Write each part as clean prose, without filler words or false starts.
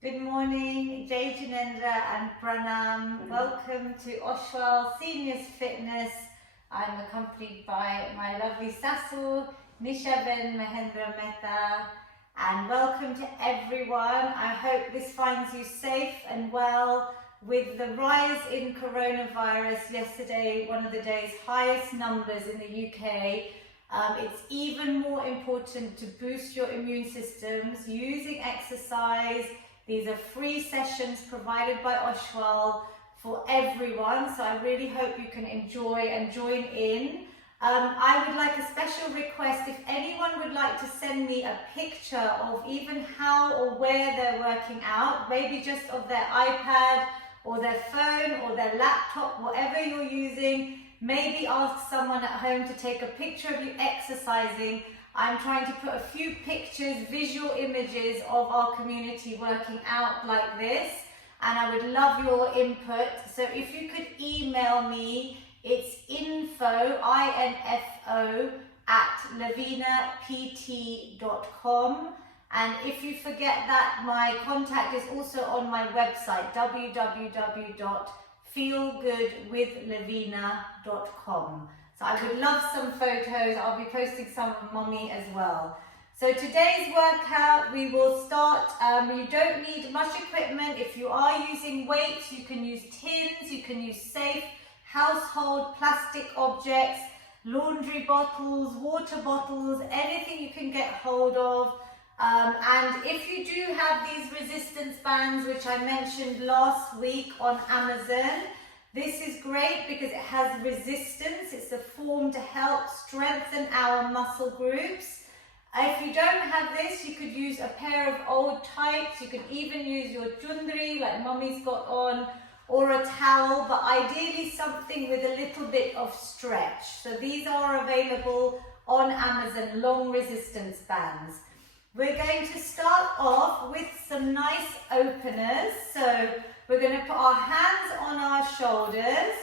Good morning, Jai Janendra and Pranam. Welcome to Oshwal Seniors Fitness. I'm accompanied by my lovely Sasu, Nishaben Mahendra Mehta. And welcome to everyone. I hope this finds you safe and well. With the rise in coronavirus yesterday, one of the day's highest numbers in the UK, it's even more important to boost your immune systems using exercise. These are free sessions provided by Oshwal for everyone, so I really hope you can enjoy and join in. I would like a special request, if anyone would like to send me a picture of even how or where they're working out, maybe just of their iPad or their phone or their laptop, whatever you're using. Maybe ask someone at home to take a picture of you exercising. I'm trying to put a few pictures, visual images of our community working out like this, and I would love your input. So if you could email me, it's info, I-N-F-O, @lavinapt.com. And if you forget that, my contact is also on my website, www.feelgoodwithlavina.com. So I would love some photos. I'll be posting some of Mommy as well. So today's workout, we will start, you don't need much equipment. If you are using weights, you can use tins, you can use safe household plastic objects, laundry bottles, water bottles, anything you can get hold of. And if you do have these resistance bands, which I mentioned last week on Amazon, this is great because it has resistance. It's a form to help strengthen our muscle groups. If you don't have this, you could use a pair of old tights. You could even use your chundri like Mummy's got on, or a towel, but ideally something with a little bit of stretch. So these are available on Amazon, long resistance bands. We're going to start off with some nice openers. So we're going to put our hands on our shoulders,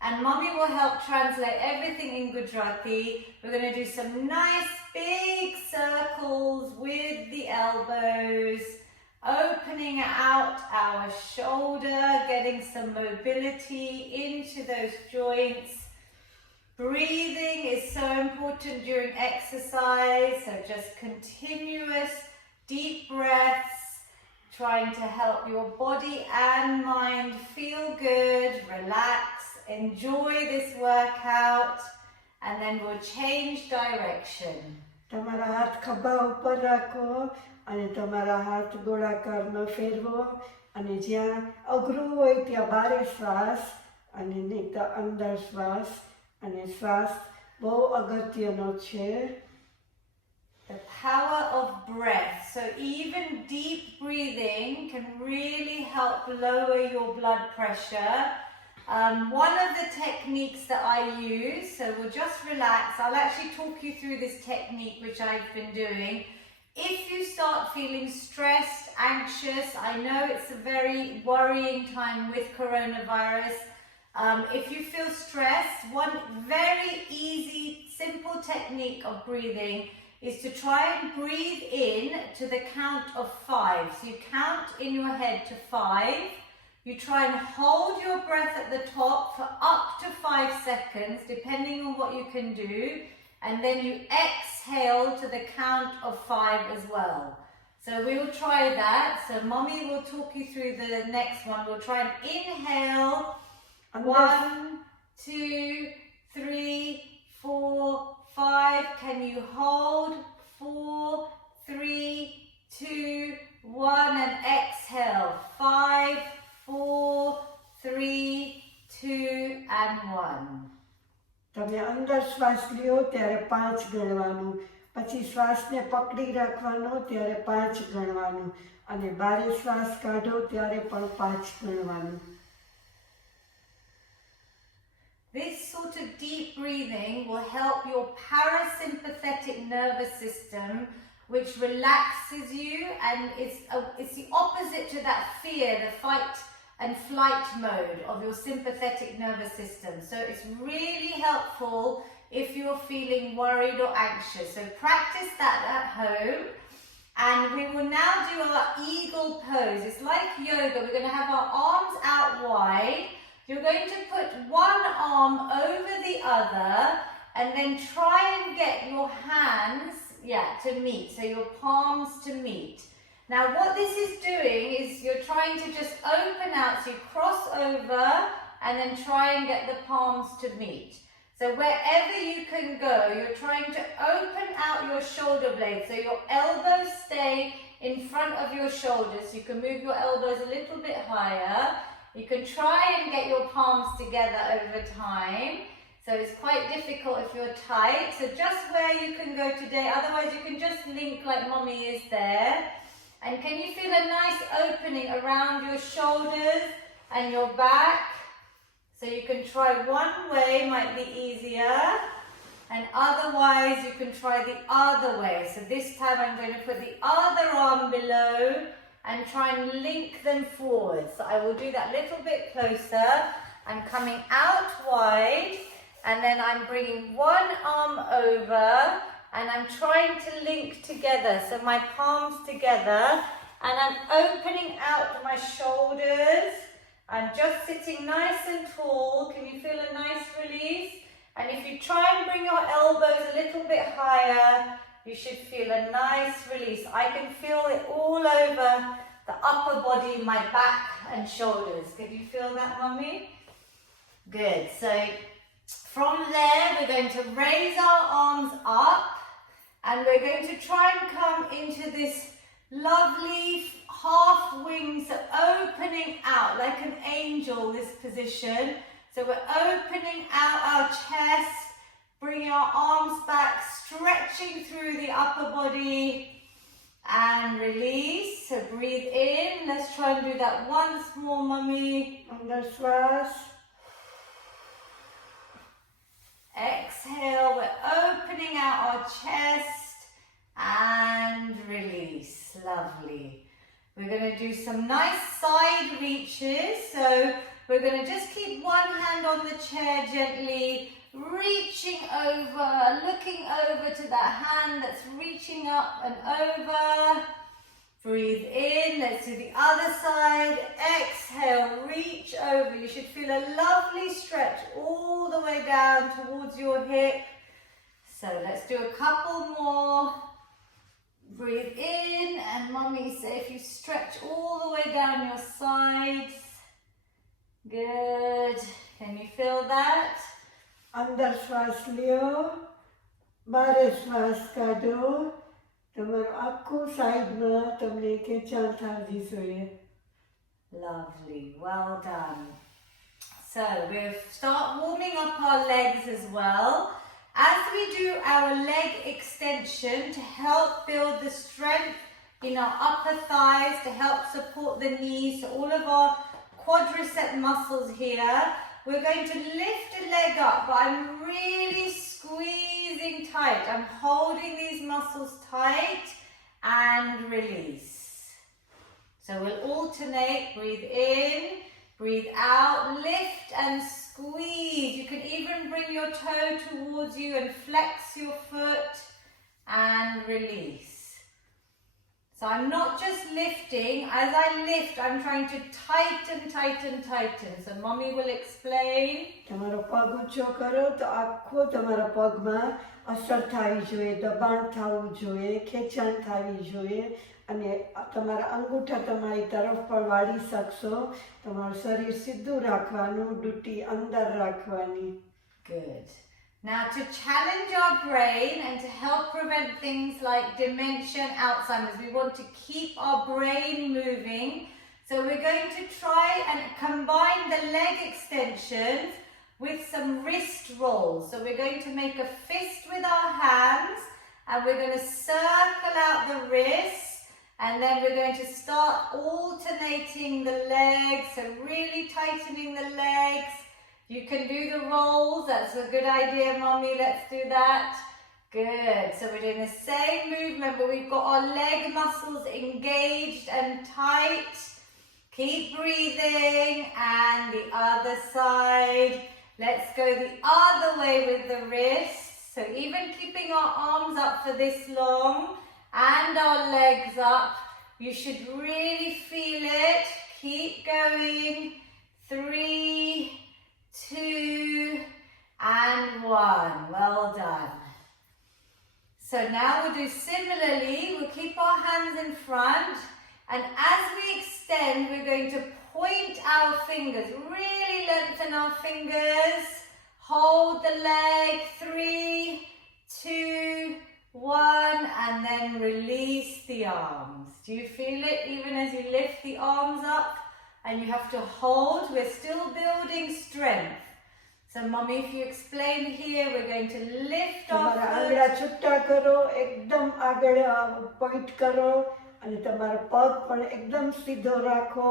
and Mommy will help translate everything in Gujarati. We're going to do some nice big circles with the elbows, opening out our shoulder, getting some mobility into those joints. Breathing is so important during exercise, so just continuous deep breaths, trying to help your body and mind feel good, relax, enjoy this workout, and then we'll change direction. તમારા હાથ ખભા ઉપર રાખો અને તમારા હાથ ગોળાકારમાં ફેરવો અને જ્યાં અઘરું હોય ત્યાં બારે શ્વાસ અને નહીં તો અંદર શ્વાસ અને શ્વાસ બહુ અગત્યનો છે. The power of breath. So even deep breathing can really help lower your blood pressure. One of the techniques that I use, so we'll just relax. I'll actually talk you through this technique which I've been doing. If you start feeling stressed, anxious, I know it's a very worrying time with coronavirus. If you feel stressed, one very easy, simple technique of breathing is to try and breathe in to the count of 5. So you count in your head to 5. You try and hold your breath at the top for up to 5 seconds, depending on what you can do. And then you exhale to the count of 5 as well. So we will try that. So Mommy will talk you through the next one. We'll try and inhale. 1, 2, 3, 4, 5. Can you hold? 4, 3, 2, 1, and exhale. 5, 4, 3, 2, and 1. તમે અંદર શ્વાસ લ્યો ત્યારે 5 ગણવાનું, પછી શ્વાસને પકડી રાખવાનો ત્યારે 5 ગણવાનું અને બારે શ્વાસ કાઢો ત્યારે પણ 5 ગણવાનું. This sort of deep breathing will help your parasympathetic nervous system, which relaxes you, and it's the opposite to that fear, the fight and flight mode of your sympathetic nervous system. So it's really helpful if you're feeling worried or anxious. So practice that at home. And we will now do our eagle pose. It's like yoga. We're going to have our arms out wide. You're going to put one arm over the other and then try and get your hands, to meet. So your palms to meet. Now what this is doing is you're trying to just open out. So you cross over and then try and get the palms to meet. So wherever you can go, you're trying to open out your shoulder blades. So your elbows stay in front of your shoulders. You can move your elbows a little bit higher. You can try and get your palms together over time. So it's quite difficult if you're tight. So just where you can go today, otherwise you can just link like mommy is there. And can you feel a nice opening around your shoulders and your back? So you can try one way, might be easier. And otherwise you can try the other way. So this time I'm going to put the other arm below and try and link them forward. So I will do that a little bit closer. I'm coming out wide and then I'm bringing one arm over and I'm trying to link together. So my palms together and I'm opening out my shoulders. I'm just sitting nice and tall. Can you feel a nice release? And if you try and bring your elbows a little bit higher, you should feel a nice release. I can feel it all over the upper body, my back and shoulders. Can you feel that, mommy? Good. So from there, we're going to raise our arms up and we're going to try and come into this lovely half wings, so opening out like an angel, this position. So we're opening out our chest, bringing our arms back, stretching through the upper body and release. So breathe in. Let's try and do that once more, mommy. Under श्वास. Exhale, we're opening out our chest and release. Lovely. We're going to do some nice side reaches. So we're going to just keep one hand on the chair gently, reaching over, looking over to that hand that's reaching up and over. Breathe in. Let's do the other side. Exhale, reach over. You should feel a lovely stretch all the way down towards your hip. So let's do a couple more. Breathe in and mommy say if you stretch all the way down your sides. Good. Can you feel that? अंदर श्वास लियो, बारे श्वास काढो. તમારું આખું સાઈડમાં તમને ખેંચાણ થવી જોઈએ. Lovely. Well done. So we'll start warming up our legs as well. As we do our leg extension to help build the strength in our upper thighs, to help support the knees, so all of our quadricep muscles here, we're going to lift a leg up, but I'm really squeezing tight. I'm holding these muscles tight and release. So we'll alternate, breathe in, breathe out, lift and squeeze. You can even bring your toe towards you and flex your foot and release. So I'm not just lifting. As I lift, I'm trying to tighten, tighten, tighten. So mommy will explain. તમારો પગ ઊંચો કરો તો આખો તમારા પગમાં અસર થવી જોઈએ, દબાણ થવું જોઈએ, ખેંચાણ થવી જોઈએ અને તમારા અંગૂઠા તમારી તરફ પણ વાળી શકશો. તમારું શરીર સિદ્ધું રાખવાનું, ડૂટી અંદર રાખવાની. Good. Now to challenge our brain and to help prevent things like dementia and Alzheimer's, we want to keep our brain moving. So we're going to try and combine the leg extensions with some wrist rolls. So we're going to make a fist with our hands and we're going to circle out the wrists and then we're going to start alternating the legs, so really tightening the legs. You can do the rolls. That's a good idea, mommy. Let's do that. Good. So we're doing the same movement, but we've got our leg muscles engaged and tight. Keep breathing. And the other side. Let's go the other way with the wrists. So even keeping our arms up for this long, and our legs up. You should really feel it. Keep going. 3, 2, and 1. Well done. So now we'll do similarly. We'll keep our hands in front, and as we extend, we're going to point our fingers. Really lengthen our fingers. Hold the leg. 3, 2, 1, and then release the arms. Do you feel it even as you lift the arms up? And you have to hold. We're still building strength. So mommy, if you explain here, we're going to lift our તમારા foot. આંગળા છૂટા કરો, એકદમ આગળ point કરો અને તમારો પગ પણ એકદમ સીધો રાખો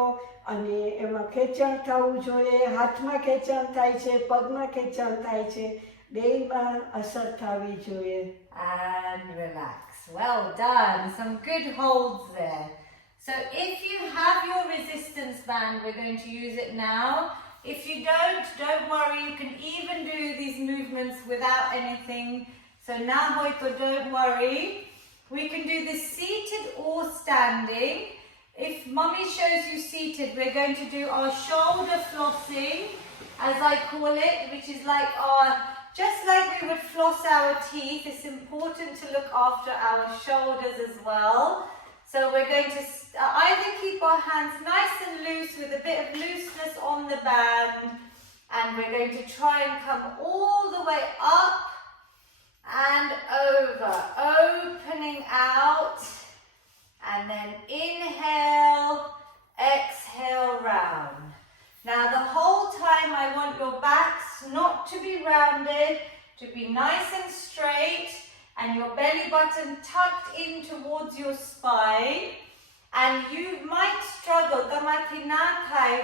અને એમાં ખેંચાણ થવું જોઈએ. હાથમાં ખેંચાણ થાય છે, પગમાં ખેંચાણ થાય છે, બેયમાં અસર થવી જોઈએ. And relax. Well done. Some good holds there. So if you have your resistance band, we're going to use it now. If you don't worry, you can even do these movements without anything. So now, Hoiko, don't worry. We can do this seated or standing. If mommy shows you seated, we're going to do our shoulder flossing, as I call it, which is like just like we would floss our teeth. It's important to look after our shoulders as well. So we're going to either keep our hands nice and loose with a bit of looseness on the band, and we're going to try and come all the way up and over, opening out, and then inhale, exhale, round. Now the whole time I want your backs not to be rounded, to be nice and straight, and your belly button tucked in towards your spine. And you might struggle, Gamaki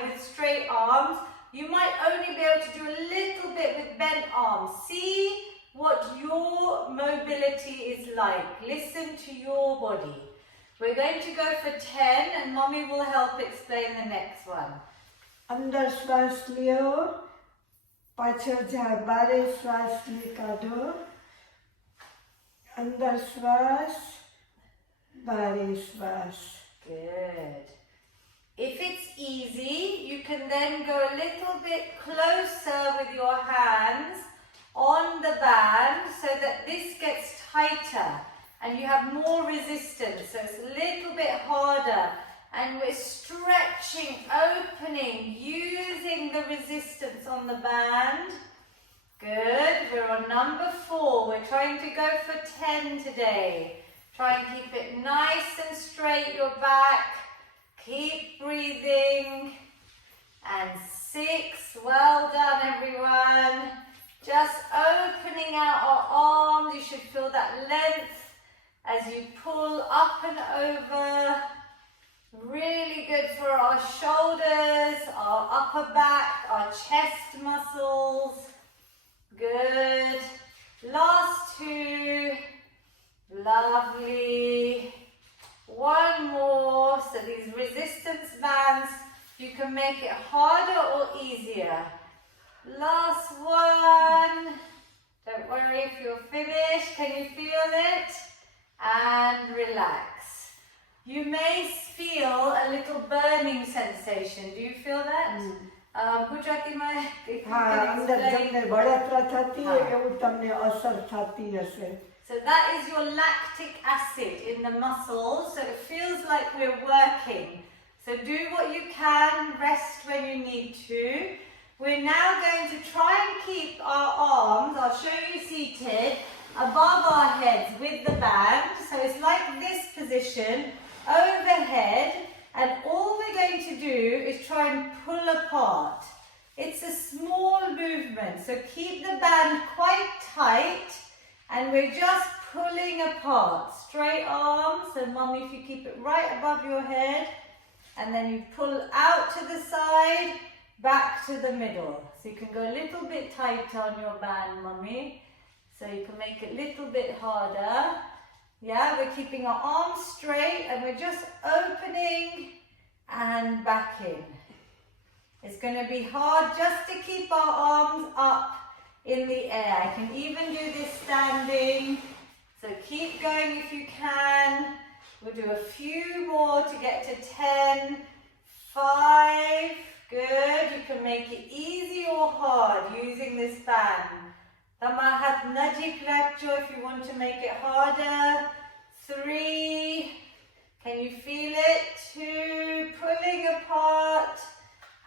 with straight arms. You might only be able to do a little bit with bent arms. See what your mobility is like. Listen to your body. We're going to go for 10, and mommy will help explain the next one. અંદર શ્વાસ લ્યો, પાછળ જાય, બારે શ્વાસ કાઢો. અંદર શ્વાસ, બારે શ્વાસ. Good. If it's easy, you can then go a little bit closer with your hands on the band so that this gets tighter and you have more resistance. So it's a little bit harder. And we're stretching, opening, using the resistance on the band. Good. We're on number 4. We're trying to go for 10 today. Try and keep it nice and straight, your back. Keep breathing. And 6. Well done, everyone. Just opening out our arms. You should feel that length as you pull up and over. Really good for our shoulders, our upper back, our chest muscles. Good. Last 2. Lovely. One more. So these resistance bands, you can make it harder or easier. Last one. Don't worry if you're finished. Can you feel it? And relax. You may feel a little burning sensation. Do you feel that? Gujarati ma, if you હા, can અંદર explain. તમને બળતરા થતી હોય હા. એવું તમને અસર થતી હશે. So that is your lactic acid in the muscles. So it feels like we're working. So do what you can, rest when you need to. We're now going to try and keep our arms, I'll show you seated, above our heads with the band. So it's like this position, overhead, and all we're going to do is try and pull apart. It's a small movement, so keep the band quite tight, and we're just pulling apart. Straight arms, so mommy, if you keep it right above your head, and then you pull out to the side, back to the middle. So you can go a little bit tighter on your band, mommy, so you can make it a little bit harder. Yeah, we're keeping our arms straight and we're just opening and back in. It's going to be hard just to keep our arms up in the air. I can even do this standing. So keep going if you can. We'll do a few more to get to 10. 5. Good. You can make it easy or hard using this band. Tama hat najik rakcho if you want to make it harder. 3. Can you feel it? 2. Pulling apart.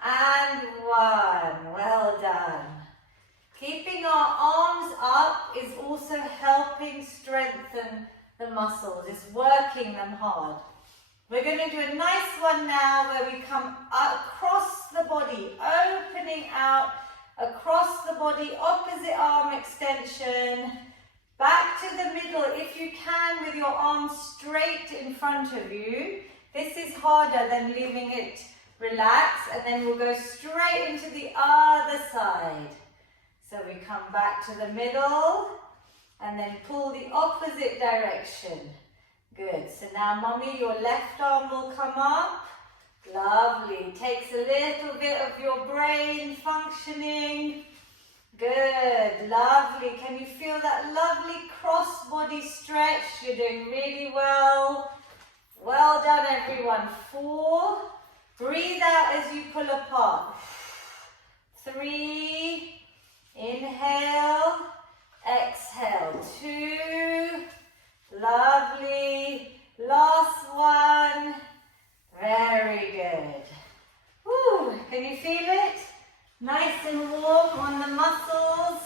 And 1. Well done. Keeping our arms up is also helping strengthen the muscles. It's working them hard. We're going to do a nice one now where we come across the body, opening out across the body, opposite arm extension, back to the middle if you can with your arms straight in front of you. This is harder than leaving it relaxed, and then we'll go straight into the other side. So we come back to the middle and then pull the opposite direction. Good. So now, Mummy, your left arm will come up. Lovely. Takes a little bit of your brain functioning. Good. Lovely. Can you feel that lovely cross-body stretch? You're doing really well. Well done, everyone. 4. Breathe out as you pull apart. 3. Inhale. Exhale. 2. Lovely. Last one. Very good. Woo. Can you feel it? Nice and warm on the muscles.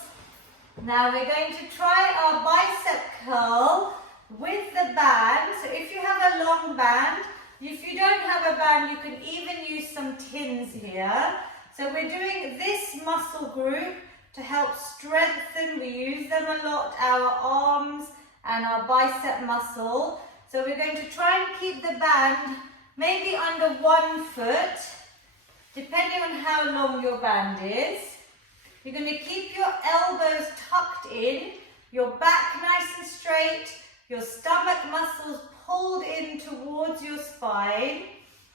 Now we're going to try our bicep curl with the band. So if you have a long band, if you don't have a band, you can even use some tins here. So we're doing this muscle group to help strengthen. We use them a lot, our arms and our bicep muscle. So we're going to try and keep the band maybe under 1 foot, depending on how long your band is. You're going to keep your elbows tucked in, your back nice and straight, your stomach muscles pulled in towards your spine,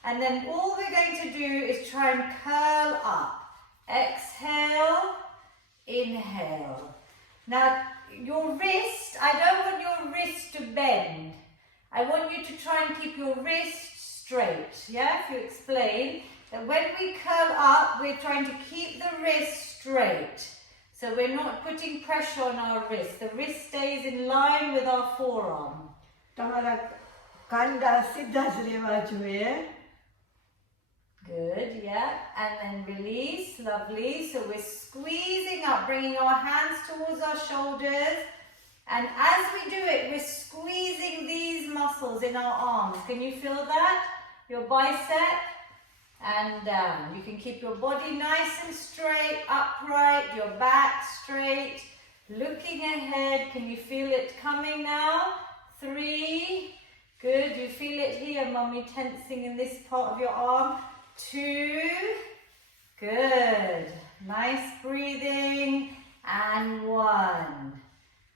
and then all we're going to do is try and curl up. Exhale, inhale. Now your wrist, I don't want your wrist to bend. I want you to try and keep your wrist straight. Yeah, if you explain that when we curl up, we're trying to keep the wrist straight. So we're not putting pressure on our wrist. The wrist stays in line with our forearm. તમારા કાંડા સીધા જ રહેવા જોઈએ. Good, yeah. And then release, lovely. So we're squeezing up, bringing our hands towards our shoulders. And as we do it, we're squeezing these muscles in our arms. Can you feel that? Your bicep and down. You can keep your body nice and straight, upright, your back straight, looking ahead. Can you feel it coming now? 3. Good. You feel it here, Mummy, tensing in this part of your arm. 2. Good. Nice breathing. And 1.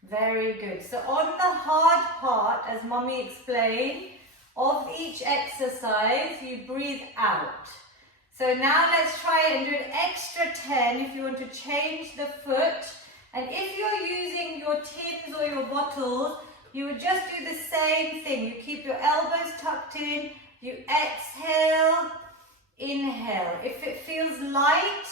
Very good. So on the hard part, as Mummy explained, of each exercise, you breathe out. So now let's try and do an extra 10 if you want to change the foot. And if you're using your tins or your bottles, you would just do the same thing. You keep your elbows tucked in, you exhale, inhale. If it feels light,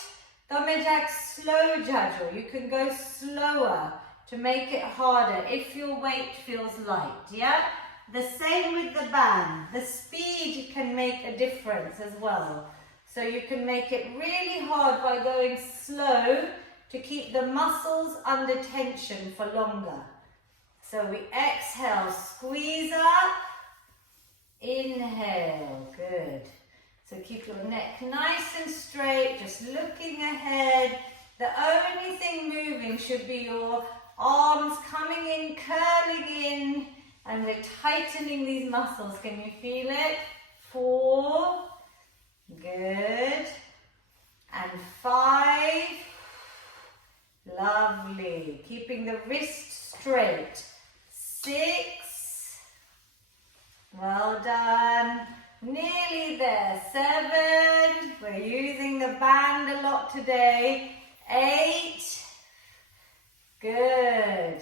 Domejak slow judge. You can go slower to make it harder if your weight feels light, yeah? The same with the band. The speed can make a difference as well. So you can make it really hard by going slow to keep the muscles under tension for longer. So we exhale, squeeze up, inhale, good. So keep your neck nice and straight, just looking ahead. The only thing moving should be your arms coming in, curling in, and we're tightening these muscles. Can you feel it? 4. Good. And 5. Lovely. Keeping the wrist straight. 6. Well done. Nearly there. 7. We're using the band a lot today. 8. Good.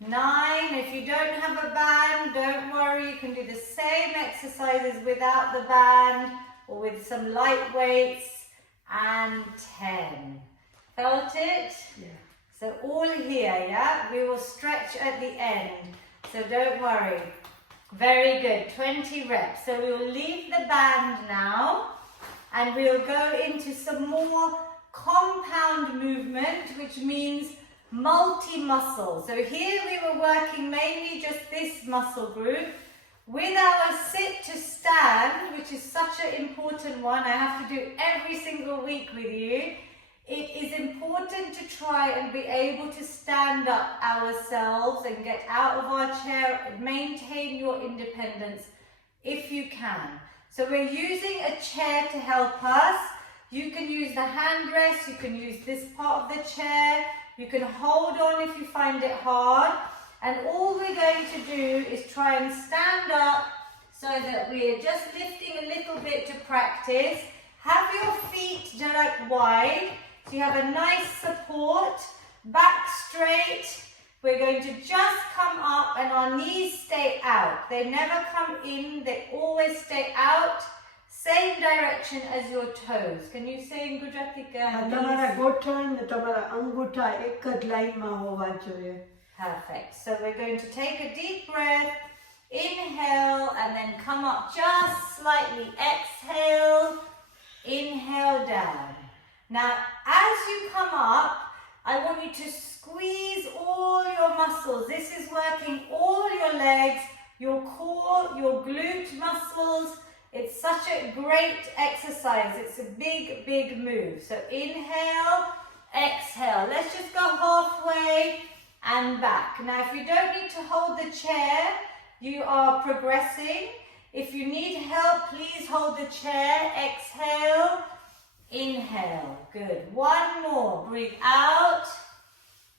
9. If you don't have a band, don't worry. You can do the same exercises without the band or with some light weights. And 10. Felt it? Yeah. So all here, yeah? We will stretch at the end. So don't worry. Very good. 20 reps. So we will leave the band now. And we'll go into some more compound movement, which means multi-muscle. So here we were working mainly just this muscle group. With our sit to stand, which is such an important one, I have to do every single week with you. It is important to try and be able to stand up ourselves and get out of our chair and maintain your independence if you can. So we're using a chair to help us. You can use the hand rest, you can use this part of the chair, you can hold on if you find it hard. And all we're going to do is try and stand up so that we're just lifting a little bit to practice. Have your feet just wide, so you have a nice support, back straight. We're going to just come up and our knees stay out. They never come in, they always stay out. Same direction as your toes. Can you say in Gujarati? તમારા ગોઠણ ને તમારા અંગૂઠા એક જ લાઈનમાં હોવા જોઈએ. Perfect. So we're going to take a deep breath, inhale, and then come up just slightly. Exhale, inhale down. Now, as you come up, I want you to squeeze all your muscles. This is working all your legs, your core, your glute muscles. It's such a great exercise. It's a big, big move. So inhale, exhale. Let's just go halfway and back. Now, if you don't need to hold the chair, you are progressing. If you need help, please hold the chair. Exhale, inhale. Good. One more. Breathe out,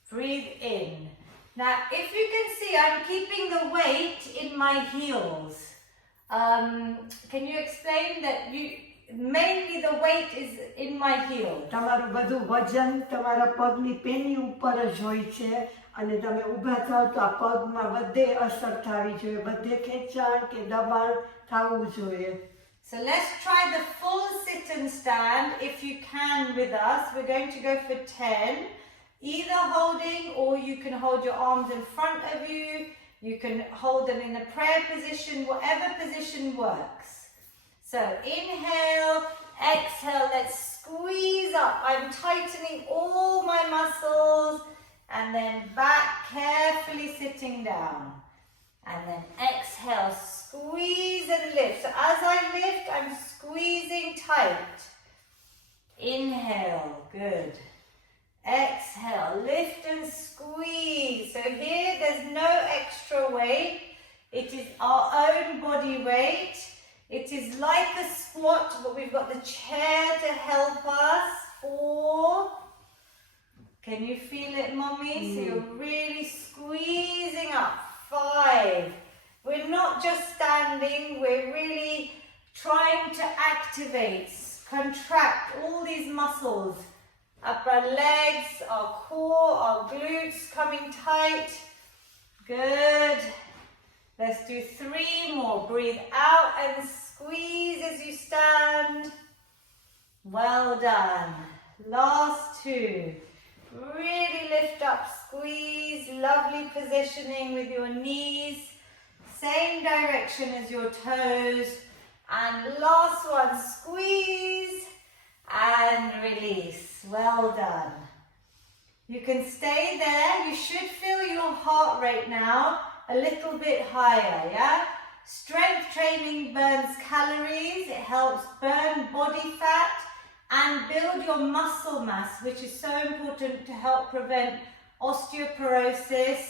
breathe in. Now, if you can see, I'm keeping the weight in my heels. Can you explain that mainly the weight is in my heels? તમારું બધું વજન તમારા પગની penny ઉપર જ હોય છે અને તમે ઊભા થાવ તો આ પગમાં બધે અસર થવી જોઈએ, બધે ખેંચાણ કે દબાણ થવું જોઈએ. So let's try the full sit and stand if you can with us. We're going to go for 10. Either holding or you can hold your arms in front of you. You can hold them in a prayer position, whatever position works. So inhale, exhale, let's squeeze up. I'm tightening all my muscles and then back, carefully sitting down. And then exhale, squeeze and lift. So as I lift, I'm squeezing tight. Inhale, good. Exhale, lift and squeeze. So here there's no extra weight. It is our own body weight. It is like a squat, but we've got the chair to help us. 4. Can you feel it, Mommy? So you're really squeezing up. 5. We're not just standing, we're really trying to activate, contract all these muscles. Up our legs, our core, our glutes coming tight. Good. Let's do 3 more. Breathe out and squeeze as you stand. Well done. Last 2. Really lift up, squeeze. Lovely positioning with your knees. Same direction as your toes. And last one, squeeze and release. Well done. You can stay there. You should feel your heart rate now a little bit higher, yeah? Strength training burns calories. It helps burn body fat and build your muscle mass, which is so important to help prevent osteoporosis.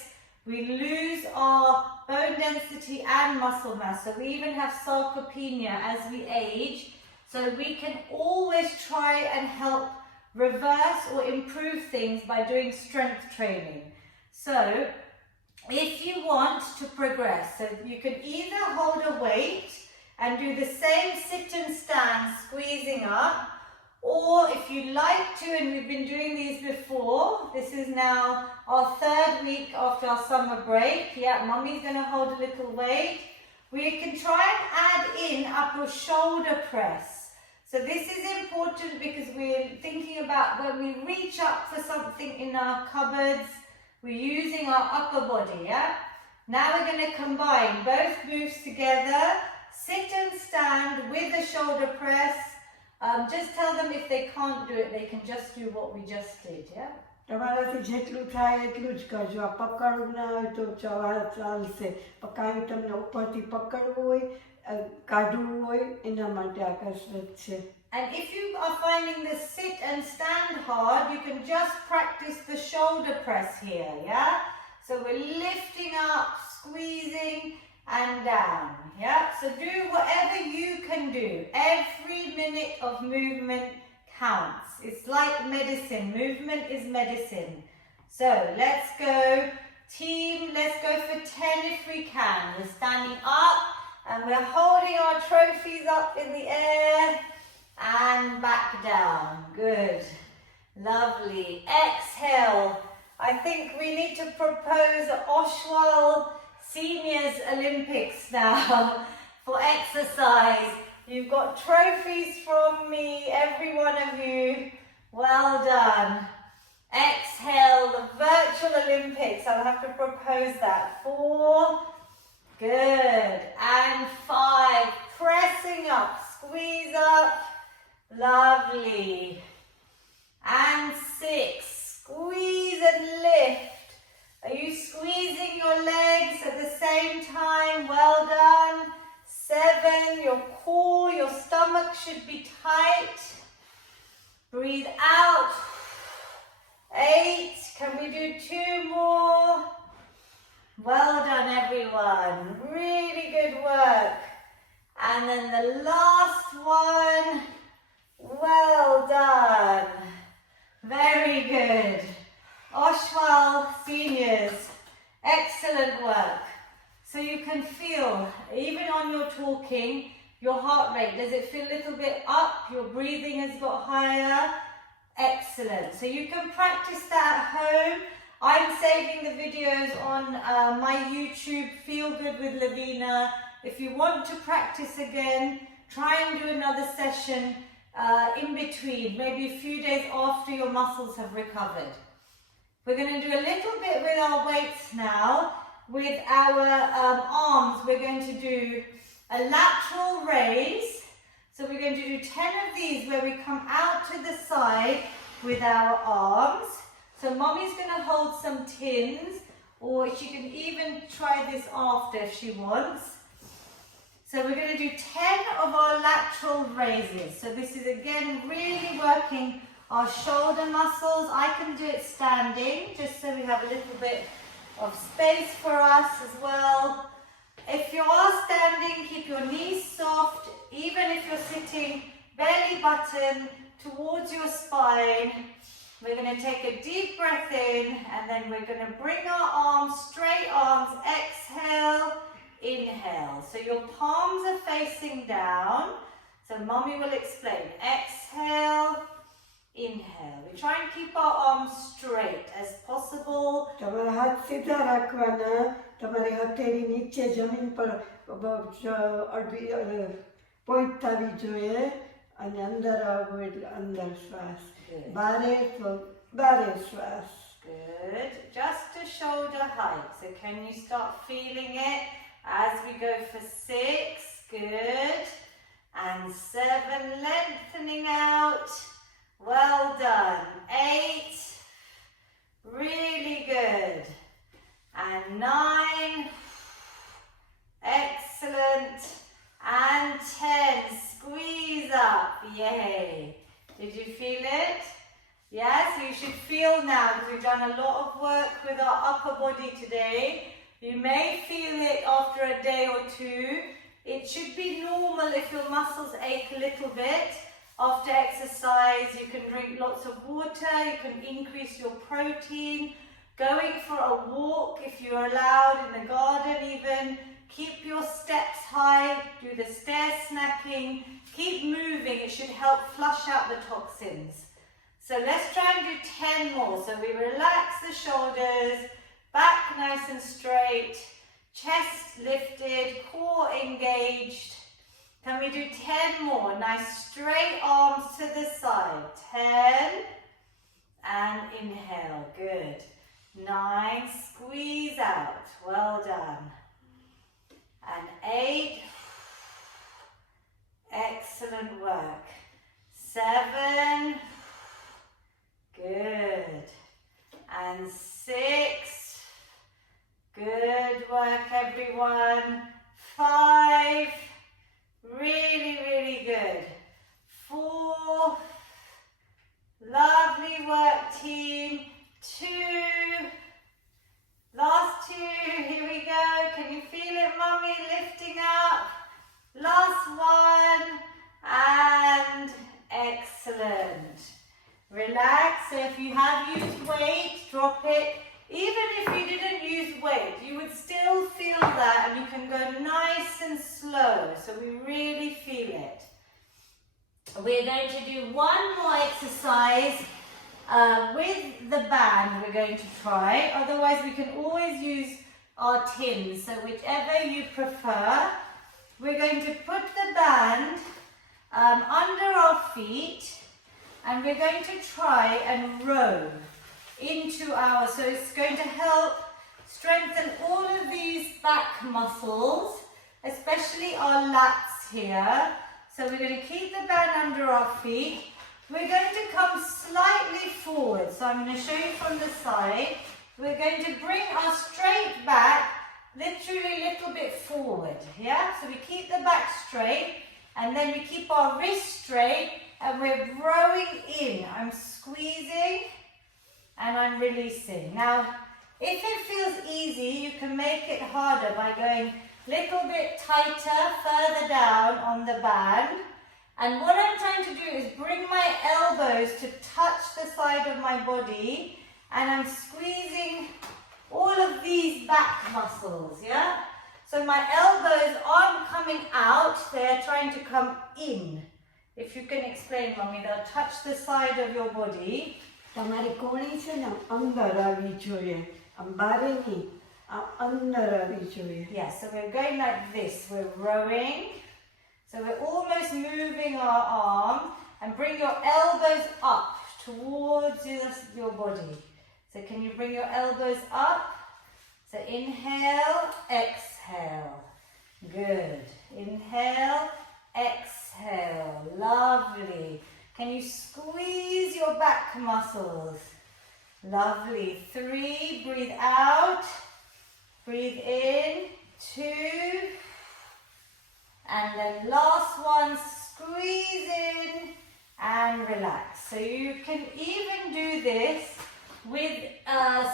We lose our bone density and muscle mass. So we even have sarcopenia as we age. So we can always try and help reverse or improve things by doing strength training. So if you want to progress, so you can either hold a weight and do the same sit and stand, squeezing up, Or if you like to, and we've been doing these before, this is now our 3rd week after our summer break. Yeah, Mummy's going to hold a little weight. We can try and add in upper shoulder press. So this is important because we're thinking about when we reach up for something in our cupboards, we're using our upper body, yeah? Now we're going to combine both moves together, sit and stand with a shoulder press. Just tell them if they can't do it, they can just do what we just did, yeah? તમારાથી જેટલું થાય એટલું જ કરજો. આ પકડવું ના હોય તો ચાલશે, પણ કાંઈ તમને ઉપરથી પકડવું હોય, કાઢવું હોય, એના માટે આ કસરત છે. And if you are finding the sit and stand hard, you can just practice the shoulder press here, yeah? So we're lifting up, squeezing and down, yeah? So do whatever you can do. Every minute of movement counts. It's like medicine. Movement is medicine. So let's go. Team, let's go for 10 if we can. We're standing up and we're holding our trophies up in the air and back down. Good. Lovely. Exhale. I think we need to propose Oshwal Seniors Olympics now for exercise. You've got trophies from me, every one of you. Well done. Exhale, the virtual Olympics. I'll have to propose that. 4. Good. And 5. Pressing up. Squeeze up. Lovely. And 6. Squeeze and lift. Are you squeezing your legs at the same time? Well done. 7, your core, your stomach should be tight. Breathe out. 8, can we do 2 more? Well done, everyone. Really good work. And then the last one. Well done. Very good. Oshwal Seniors, excellent work. So you can feel, even on your talking, your heart rate, does it feel a little bit up? Your breathing has got higher? Excellent. So you can practice that at home. I'm saving the videos on my YouTube, Feel Good with Lavina. If you want to practice again, try and do another session in between, maybe a few days after your muscles have recovered. We're going to do a little bit with our weights now. With our arms, we're going to do a lateral raise. So we're going to do 10 of these where we come out to the side with our arms. So Mommy's going to hold some tins, or she can even try this after if she wants. So we're going to do 10 of our lateral raises. So this is again really working our shoulder muscles. I can do it standing, just so we have a little bit of space for us as well. If you are standing, keep your knees soft, even if you're sitting belly button towards your spine. We're going to take a deep breath in, and then we're going to bring our arms, straight arms, exhale, inhale. So your palms are facing down. So Mommy will explain. Exhale, inhale. We try and keep our arms straight as possible. તમારા હાથ સીધા રાખવાના, તમારી હથેળી નીચે જમીન પર point થવી જોઈએ અને અંદર આવવું એટલે અંદર શ્વાસ. બારે તો બારે શ્વાસ. Good. Just to shoulder height. So can you start feeling it as we go for 6? Good. And 7, lengthening out. Well done. 8. Really good. And 9. Excellent. And 10. Squeeze up. Yay. Did you feel it? Yeah, so you should feel now, because we've done a lot of work with our upper body today. You may feel it after a day or 2. It should be normal if your muscles ache a little bit. After exercise, you can drink lots of water, you can increase your protein. Going for a walk, if you're allowed, in the garden even, Keep your steps high, do the stair snacking, keep moving, it should help flush out the toxins. So let's try and do 10 more. So we relax the shoulders, back nice and straight, chest lifted, core engaged. Can we do 10 more? Nice straight arms to the side. 10 and inhale, good. 9, squeeze out, well done. And 8, excellent work. 7, good. And 6, good work everyone. 5, really, really good. 4, lovely work team. 2, last 2, here we go. Can you feel it, mummy? Lifting up. Last 1, and excellent. Relax. So if you have used weight, drop it. Even if you didn't use weight, you would still feel that, and you can go nice and slow. So we really feel it. We're going to do one more exercise with the band we're going to try. Otherwise, we can always use our tins. So whichever you prefer. We're going to put the band under our feet, and we're going to try and row into our, so it's going to help strengthen all of these back muscles, especially our lats here. So we're going to keep the band under our feet. We're going to come slightly forward. So I'm going to show you from the side. We're going to bring our straight back literally a little bit forward, yeah? So we keep the back straight, and then we keep our wrist straight, and we're rowing in. I'm squeezing, and I'm releasing. Now, if it feels easy, you can make it harder by going a little bit tighter, further down on the band. And what I'm trying to do is bring my elbows to touch the side of my body, and I'm squeezing all of these back muscles, yeah? So my elbows aren't coming out, they're trying to come in. If you can explain, Mummy, they'll touch the side of your body. તમારી કોણી છે ને અંદર આવી જોઈએ, આમ બારે નહીં, આ અંદર આવી જોઈએ. Yeah, so we're going like this, we're rowing. So we're almost moving our arm, and bring your elbows up towards your body. So can you bring your elbows up? So inhale, exhale. Good. Inhale, exhale. Lovely. Can you squeeze your back muscles? Lovely. 3, breathe out. Breathe in. 2. And then last one, squeeze in and relax. So you can even do this with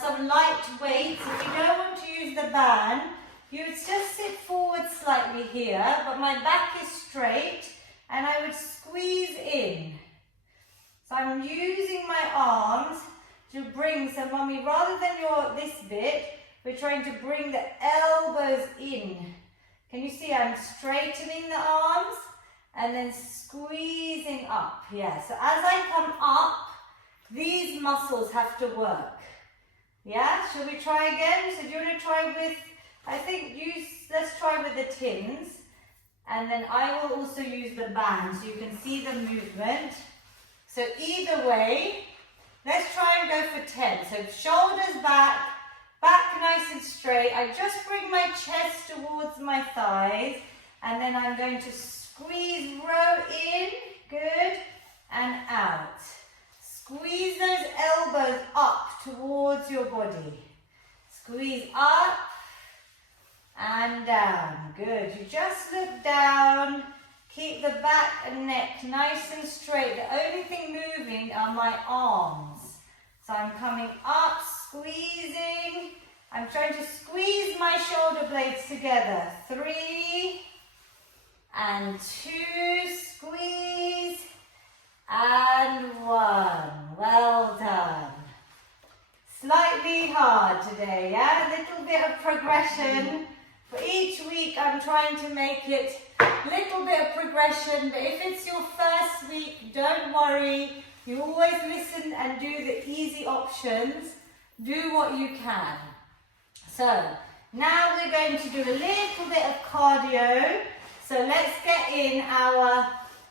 some light weights. If you don't want to use the band, you would just sit forward slightly here, but my back is straight, and I would squeeze in. So I'm using my arms to bring, so Mummy, rather than this bit, we're trying to bring the elbows in. Can you see I'm straightening the arms and then squeezing up? Yeah, so as I come up, these muscles have to work. Yeah, shall we try again? So do you want to try with, I think let's try with the tins, and then I will also use the band so you can see the movement. So either way, let's try and go for 10. So shoulders back, back nice and straight. I just bring my chest towards my thighs, and then I'm going to squeeze, row in, good, and out. Squeeze those elbows up towards your body. Squeeze up and down. Good. You just look down. Keep the back and neck nice and straight. The only thing moving are my arms. So I'm coming up, squeezing. I'm trying to squeeze my shoulder blades together. 3 and 2, squeeze, and 1. Well done. Slightly hard today, yeah? A little bit of progression. For each week trying to make it a little bit of progression, but if it's your first week, don't worry. You always listen and do the easy options. Do what you can. So, now we're going to do a little bit of cardio. So let's get in our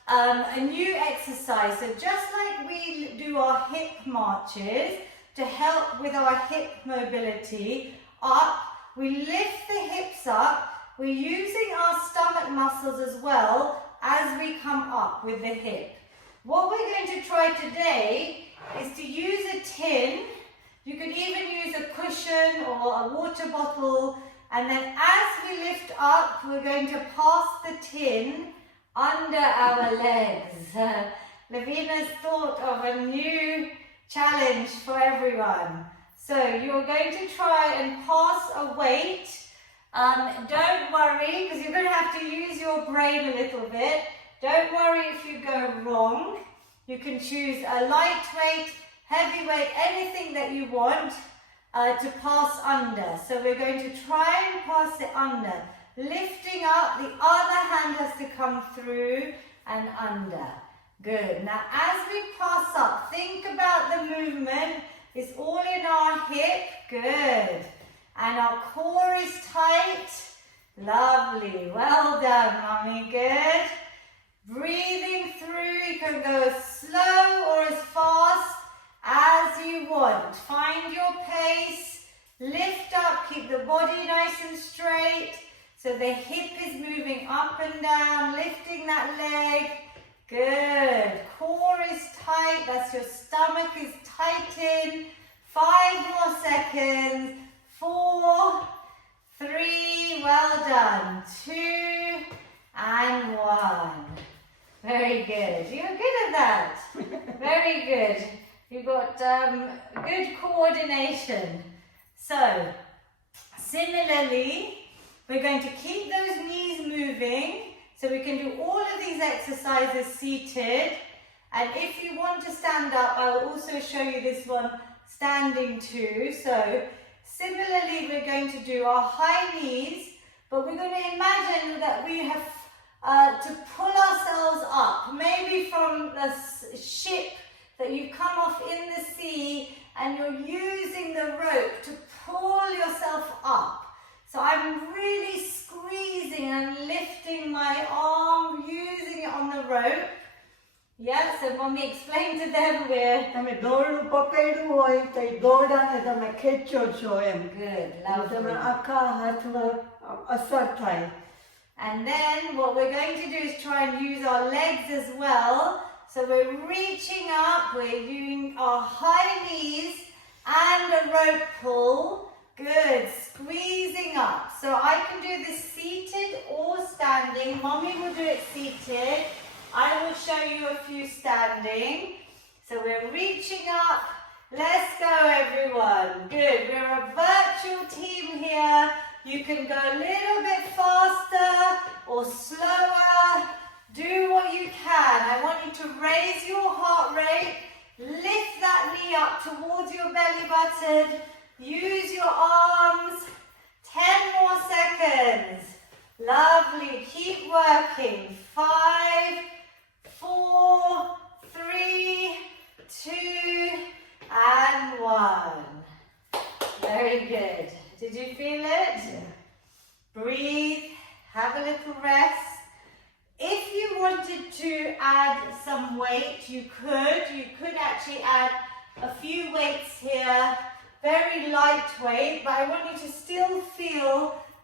a new exercise. So just like we do our hip marches to help with our hip mobility, up, we lift the hips up. We're using our stomach muscles as well as we come up with the hip. What we're going to try today is to use a tin. You could even use a cushion or a water bottle, and then as we lift up, we're going to pass the tin under our legs. Lavina's thought of a new challenge for everyone. So you're going to try and pass a weight. Don't worry, because you're going to have to use your brain a little bit. Don't worry if you go wrong. You can choose a lightweight, heavyweight, anything that you want to pass under. So we're going to try and pass it under. Lifting up, the other hand has to come through and under. Good. Now as we pass up, think about the movement. It's all in our hip. Good. And our core is tight. Lovely. Well done, Mummy. Good. Breathing through. You can go as slow or as fast as you want. Find your pace. Lift up. Keep the body nice and straight. So the hip is moving up and down, lifting that leg. Good. Core is tight. That's your stomach is tightened. 5 more seconds. 4, 3, well done. 2 and 1. Very good. You're good at that. Very good. You've got good coordination. So, similarly, we're going to keep those knees moving. So we can do all of these exercises seated. And if you want to stand up, I will also show you this one standing too. So similarly, we're going to do our high knees, but we're going to imagine that we have to pull ourselves up, maybe from the ship that you've come off in the sea, and you're using the rope to pull yourself up. So I'm really squeezing and lifting my arm, using it on the rope. Yeah, so Mommy explained to them where... તમે દોરડું પકડ્યું હોય તો એ દોરડાને તમે ખેંચો છો એમ. Good, તમે lovely. આખા હાથમાં અસર થાય. And then what we're going to do is try and use our legs as well. So we're reaching up, we're doing our high knees and a rope pull. Good, squeezing up. So I can do this seated or standing. Mommy will do it seated. I will show you a few standing. So we're reaching up. Let's go, everyone. Good. We're a virtual team here. You can go a little bit faster or slower. Do what you can. I want you to raise your heart rate. Lift that knee up towards your belly button. Use your arms. 10 more seconds. Lovely. Keep working. 5, 4, 3, 2, and 1. Very good. Did you feel it? Yeah. Breathe. Have a little rest. If you wanted to add some weight, you could actually add a few weights here. Very lightweight, but I want you to still feel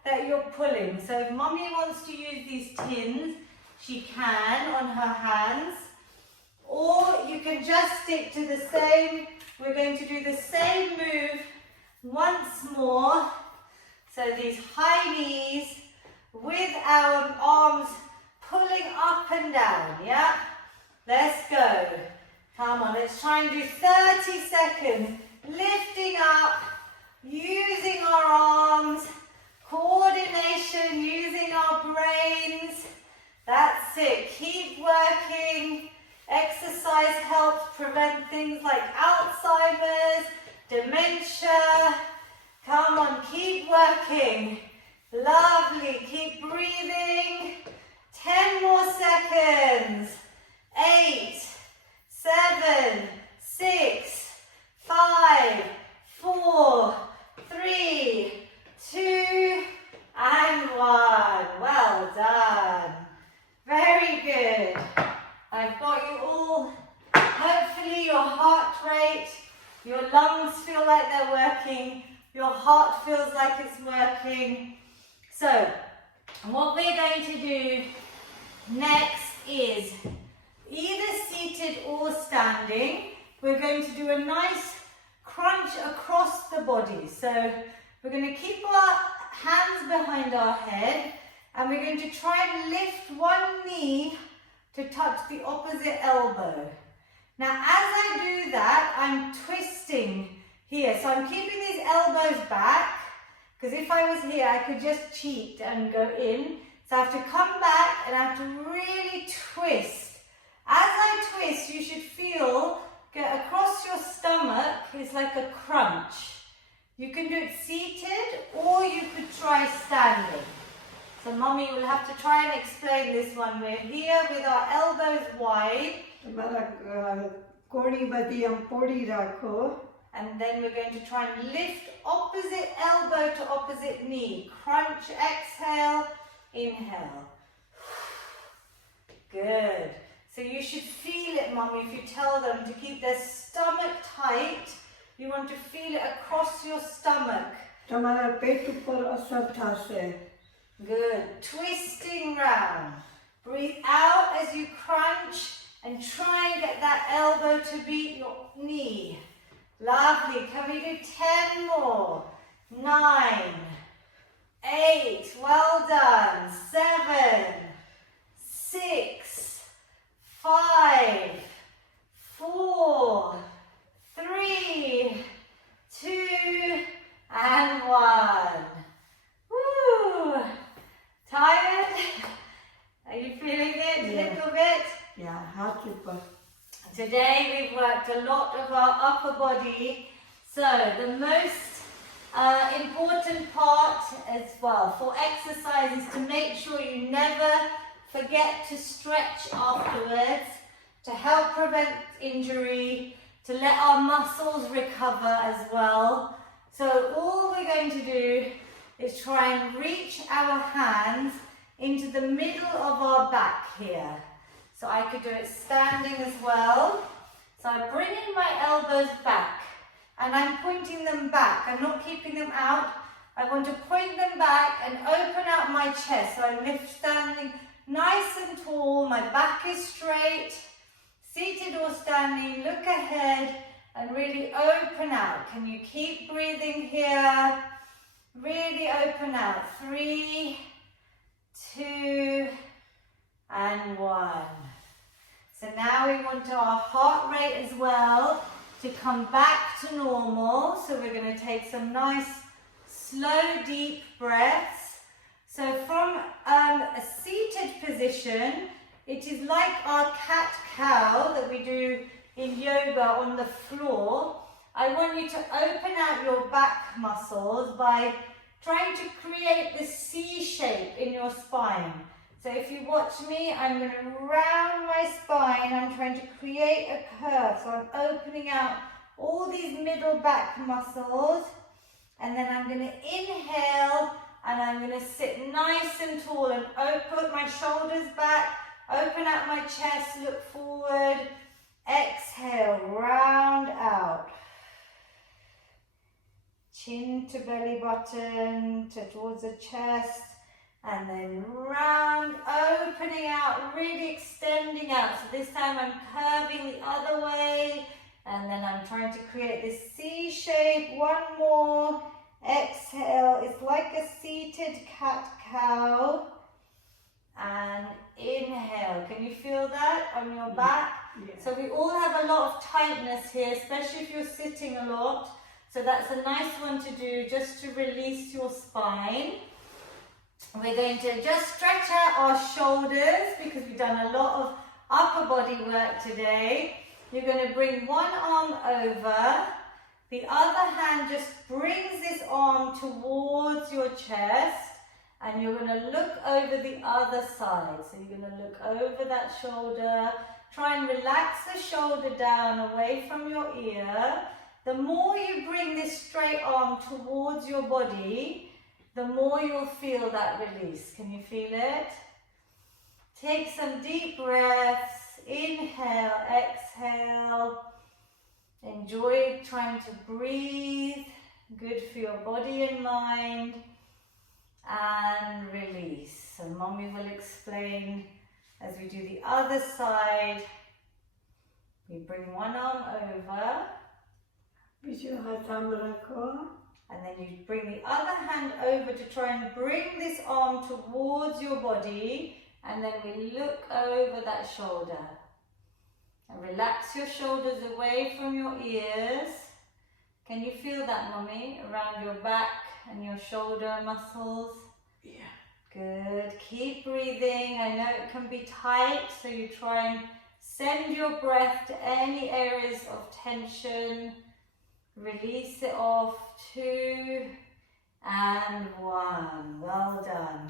that you're pulling. So if Mommy wants to use these tins, she can on her hands. Or you can just stick to the same, we're going to do the same move once more. So these high knees with our arms pulling up and down, yeah? Let's go. Come on, let's try and do 30 seconds. Lifting up, using our arms, coordination, using our brains. That's it. Keep working. Exercise helps prevent things like Alzheimer's, dementia. Come on, keep working. Lovely. Keep breathing. 10 more seconds. 8, 7, 6, 5, 4, 3, 2, and 1. Well done. Very good. I've got you all. Hopefully your heart rate, your lungs feel like they're working, your heart feels like it's working. So, what we're going to do next is either seated or standing. We're going to do a nice crunch across the body. So, we're going to keep our hands behind our head and we're going to try and lift one knee to touch the opposite elbow. Now, as I do that, I'm twisting here. So I'm keeping these elbows back, because if I was here, I could just cheat and go in. So I have to come back and I have to really twist. As I twist, you should feel, get across your stomach is like a crunch. You can do it seated or you could try standing. So Mommy will have to try and explain this one. We're here with our elbows wide. And then we're going to try and lift opposite elbow to opposite knee. Crunch, exhale, inhale. Good. So you should feel it, Mommy, if you tell them to keep their stomach tight. You want to feel it across your stomach. Good. Twisting round. Breathe out as you crunch and try and get that elbow to beat your knee. Lovely. Can we do 10 more? 9, 8, well done. 7, 6, 5, 4, 3, 2, and 1. Woo! Tired? Are you feeling it a little bit? Yeah, happy. Today we've worked a lot of our upper body. So the most important part as well for exercise is to make sure you never forget to stretch afterwards to help prevent injury, to let our muscles recover as well. So all we're going to do is try and reach our hands into the middle of our back here. So I could do it standing as well. So I'm bringing my elbows back and I'm pointing them back. I'm not keeping them out. I want to point them back and open out my chest. So I'm standing nice and tall. My back is straight. Seated or standing, look ahead and really open out. Can you keep breathing here? Really open out. 3, 2, and 1. So now we want our heart rate as well to come back to normal. So we're going to take some nice, slow, deep breaths. So from a seated position, it is like our cat-cow that we do in yoga on the floor. I want you to open out your back muscles by trying to create the C shape in your spine. So if you watch me, I'm going to round my spine. I'm trying to create a curve. So I'm opening out all these middle back muscles. And then I'm going to inhale and I'm going to sit nice and tall and put my shoulders back. Open out my chest, look forward. Exhale, round out. Chin to belly button, towards the chest. And then round, opening out, really extending out. So this time I'm curving the other way. And then I'm trying to create this C shape. One more. Exhale. It's like a seated cat-cow. And inhale. Can you feel that on your back? Yeah. So we all have a lot of tightness here, especially if you're sitting a lot. So that's a nice one to do just to release your spine. We're going to just stretch out our shoulders because we've done a lot of upper body work today. You're going to bring one arm over. The other hand just brings this arm towards your chest And you're going to look over the other side. So you're going to look over that shoulder. Try and relax the shoulder down away from your ear. The more you bring this straight arm towards your body, the more you'll feel that release. Can you feel it? Take some deep breaths. Inhale, exhale. Enjoy trying to breathe. Good for your body and mind. And release. So Mommy will explain as we do the other side. We bring one arm over. બીજો હાથ આમ રાખો. And then you bring the other hand over to try and bring this arm towards your body. And then we look over that shoulder. And relax your shoulders away from your ears. Can you feel that, Mommy? Around your back and your shoulder muscles? Yeah. Good. Keep breathing. I know it can be tight, so you try and send your breath to any areas of tension. Release it off. 2 and 1. Well done.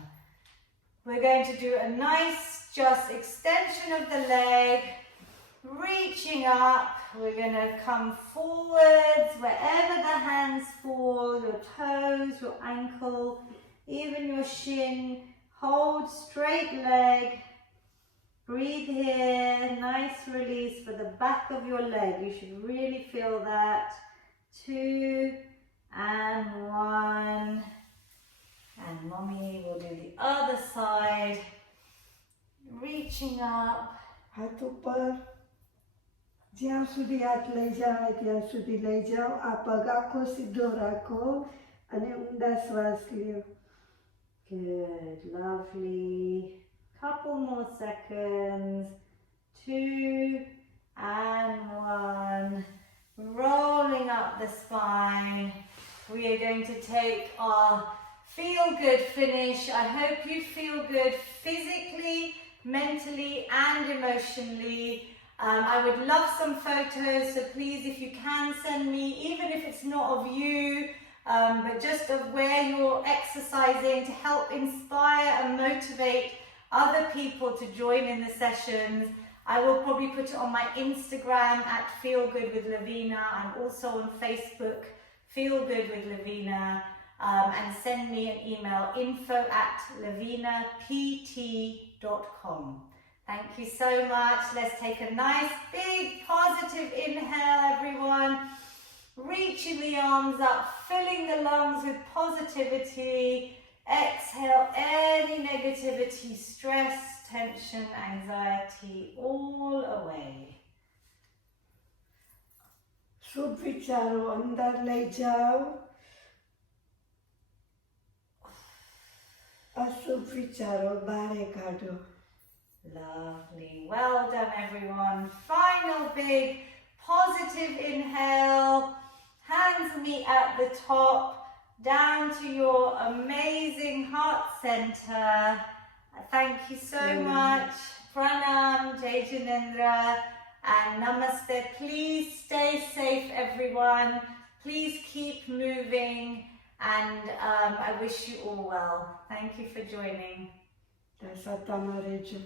We're going to do a nice just extension of the leg, reaching up. We're going to come forwards wherever the hands fall, your toes, your ankle, even your shin. Hold straight leg. Breathe here. Nice release for the back of your leg. You should really feel that. 2 and 1. And Mommy will do the other side. Reaching up. હાથ ઉપર જ્યાં સુધી હાથ લઈ જાય ત્યાં સુધી લઈ જાઓ. આ પગ આખો સીધો રાખો અને ઊંડા શ્વાસ લ્યો. Good, lovely. Couple more seconds. 2 and 1. Rolling up the spine. We are going to take our feel good finish. I hope you feel good physically, mentally and emotionally. I would love some photos, so please, if you can, send me, even if it's not of you, but just of where you're exercising to help inspire and motivate other people to join in the sessions. I will probably put it on my Instagram at feelgoodwithlavina and also on Facebook, feelgoodwithlavina, and send me an email, info@lavinapt.com. Thank you so much. Let's take a nice big positive inhale, everyone. Reaching the arms up, filling the lungs with positivity. Exhale any negativity, stress, tension, anxiety, all away. શુભ વિચારો અંદર લઈ જાઓ. અશુભ વિચારો બારે કાઢો. Lovely. Well done, everyone. Final big positive inhale. Hands meet at the top, down to your amazing heart center. Thank you so much. Pranam, Jai Jinendra, and Namaste. Please stay safe, everyone. Please keep moving, and I wish you all well. Thank you for joining. સત્તામાં રહેજો.